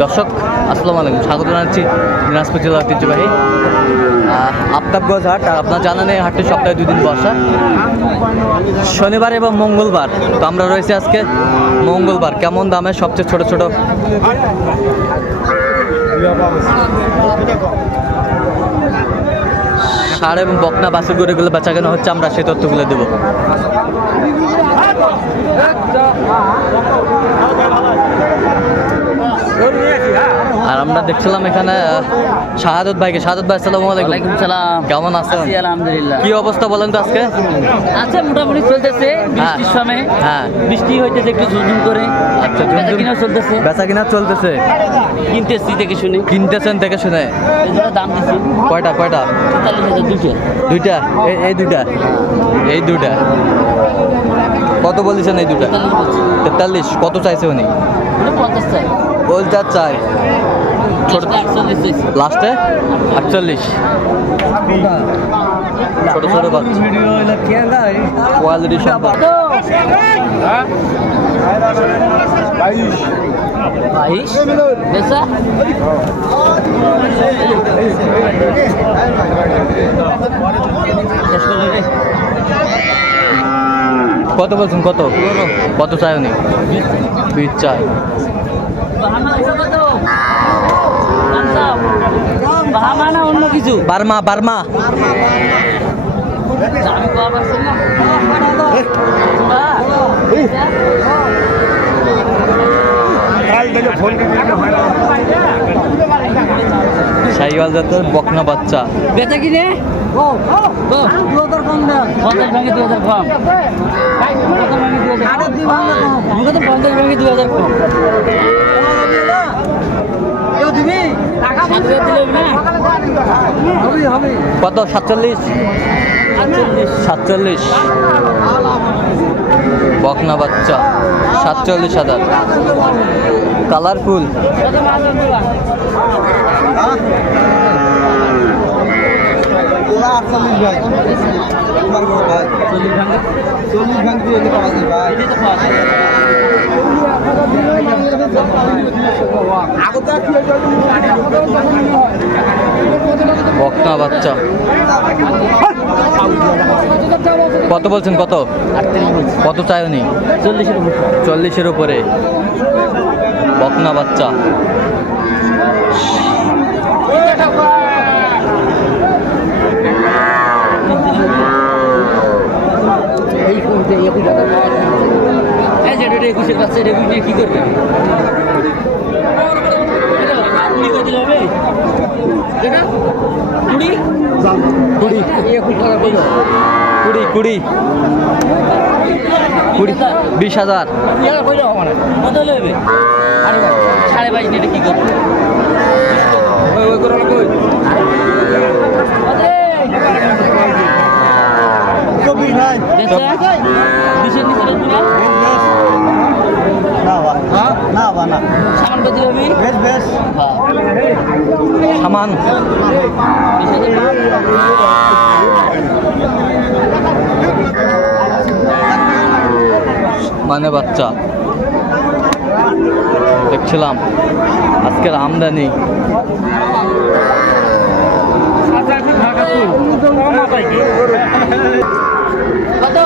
দর্শক আসসালামু আলাইকুম, স্বাগত জানাচ্ছি দিনাজপুর জেলার ঐতিহ্যবাহী আফতাবগঞ্জ হাট। আর আপনার জানেন এই হাটটি সপ্তাহে 2 দিন বসা, শনিবার এবং মঙ্গলবার। তো আমরা রয়েছি আজকে মঙ্গলবার। কেমন দামে সবচেয়ে ছোট ছোট ষাঁড় এবং বকনা বাছুর গরুগুলো বেচা কেনা হচ্ছে, আমরা সেই তথ্যগুলো দেবো। আর আমরা দেখছিলাম এখানে শাহাদত ভাইকে। শাহাদত ভাই আসসালামু আলাইকুম। ওয়ালাইকুম সালাম। কেমন আছেন? আছি আলহামদুলিল্লাহ। কি অবস্থা বলেন তো আজকে? আছে মোটামুটি চলতেছে, বৃষ্টির সময়। হ্যাঁ, বৃষ্টি হইতেছে একটু ঝুমঝুম করে। আচ্ছা, বেচা কিনা চলতেছে, বেচা কিনা চলতেছে। কিনতেছি দেখে শুনে। কিনতেছেন দেখে শুনে? এই জন্য দাম দিছি। কয়টা ৪৫,০০০ দুইটা। দুইটা? এই দুইটা? এই দুইটা কত বলেছেন? এই দুটা ৪৫ বলছি। 43। কত চাইছে উনি? ৫০ চাই। বলতে চাই ছোট, ৪৮ চাইছি। লাস্টে 48। ছোট ছোট বাচ্চা, কোয়ালিটি সম্পর্ক। ২২ বেচা। শেষ করে রে। কত বলছেন? কত চাই উনি? 20 চাই। বাহামা না অন্য কিছু? বার্মা। দামি কম আছে না? শাহিওয়াল জাতের বকনা বাচ্চা। বেচা কিনে 50 ভাঙে 2000 কম। 50 ভাঙে 2000 কম। কত? 47? 47 বকনা বাচ্চা, 47,000। কালারফুল। বকনা বাচ্চা কত বলছেন? কত চাই উনি? 40-এর উপরে। বকনা বাচ্চা। কি করবে? কুড়ি 20,000। কত নেবে? 22.5 নিয়ে কি করবে? সামান মানে বাচ্চা দেখছিলাম আজকের আমদানি। কত?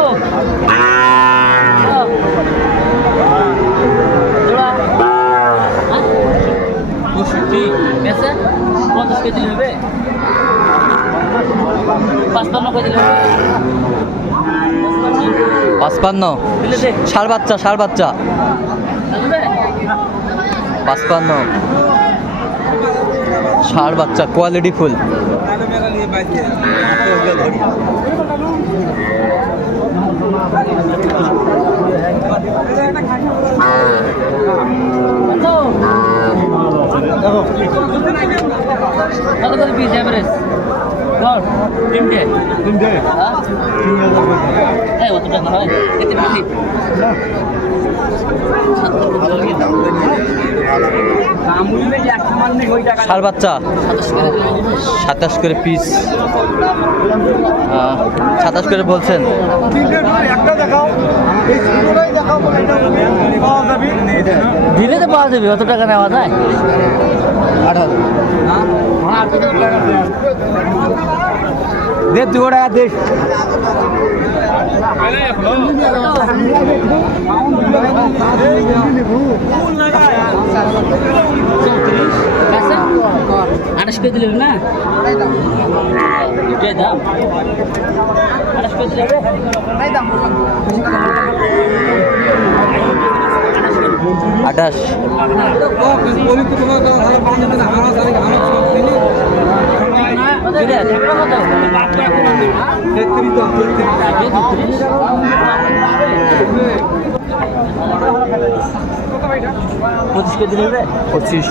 50 কেজি হবে। 55 কেজি হবে। 55। ষাঁড় বাচ্চা 55। ষাঁড় বাচ্চা কোয়ালিটি ফুল। কত করে পিস এভারেজ? তিনটে। হ্যাঁ, অত টাকা হয়? এতে বেশি। দাম ষাঁড় বাচ্চা 27 করে পিস, 27 করে বলছেন। দিলে তো পাওয়া যাবে, অত টাকা নেওয়া যায়। দে 2 টাকা দে। আঠাশ করে দিলেন না? এটাই দাম। 28 করে দিলেন? 28। পঁচিশ করে দিলেন রে? 25।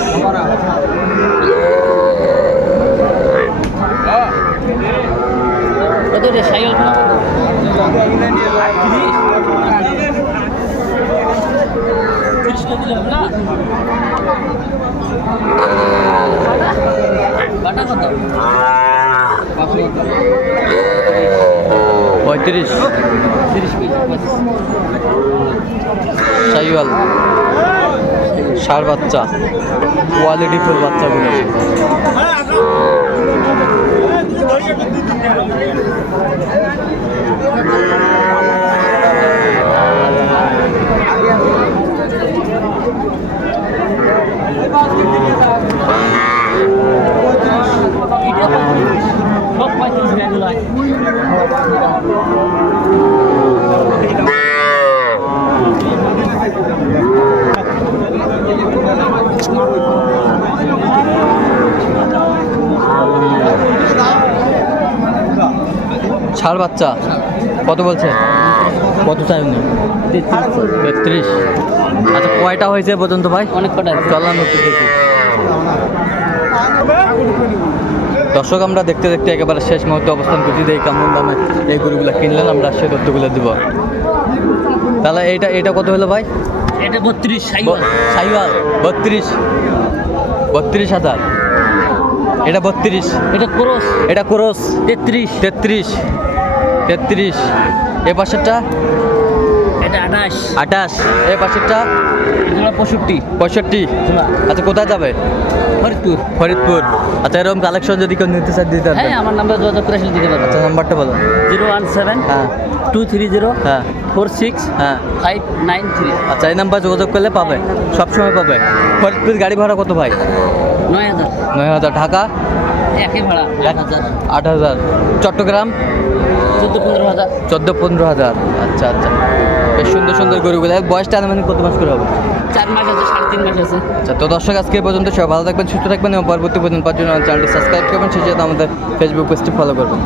কত রে সাইকেল? 30 করে দিলেন না? বাটা কত? 35। 30 পিস। শাহিওয়াল ষাঁড় বাচ্চা, কোয়ালিটি ফুল বাচ্চাগুলো। সব 35 টাকা লাগে। ষাঁড় বাচ্চা কত বলছে? কত চাই উনি? 33। আচ্ছা, কয়টা হয়েছে পর্যন্ত ভাই? অনেক কটা আছে। চললাম একটু দেখি। দর্শক, আমরা দেখতে দেখতে একেবারে শেষ মুহূর্তে অবস্থান করছি। এই কেমন দামে এই গরুগুলো কিনলেন আমরা সে তথ্যগুলো দিব। তাহলে এটা কত হলো ভাই? এটা 32 সাইকেল। শাহিওয়াল 32,000। এটা 32। এটা ক্রস। এটা ক্রস 33। 33। এ পাশেরটা এটা 28। 28। এ পাশেরটা এটা 65। 65। আচ্ছা, কোথায় যাবে? ফরিদপুর। ফরিদপুর। আচ্ছা, এরকম কালেকশন যদি কেউ নিতে চায় দিতে হ্যাঁ, পারবেন? আমার নাম্বার যোগাযোগ করে আসলে দিতে পারবো। আচ্ছা, নাম্বারটা বলো। 017 হ্যাঁ 230 হ্যাঁ 46 হ্যাঁ 593। আচ্ছা, এই নাম্বার যোগাযোগ করলে পাবে, সবসময় পাবে। ফরিদপুর গাড়ি ভাড়া কত ভাই? 9000 9,000। ঢাকা একে ভাড়া 8000। 8,000। চট্টগ্রাম 14-15,000। 14-15,000। আচ্ছা আচ্ছা, বেশ সুন্দর সুন্দর গরুগুলো। বয়সটা আনুমানিক কত মাস করে হবে? 4 মাস আছে, 3.5 মাস আছে। আচ্ছা, তো দর্শক, আজকে এই পর্যন্ত সবাই ভালো থাকবেন, সুস্থ থাকবেন এবং পরবর্তী পর্যন্ত পাওয়ার জন্য চ্যানেলটি সাবস্ক্রাইব করবেন, সেই সাথে আমাদের ফেসবুক পেজটি ফলো করবেন।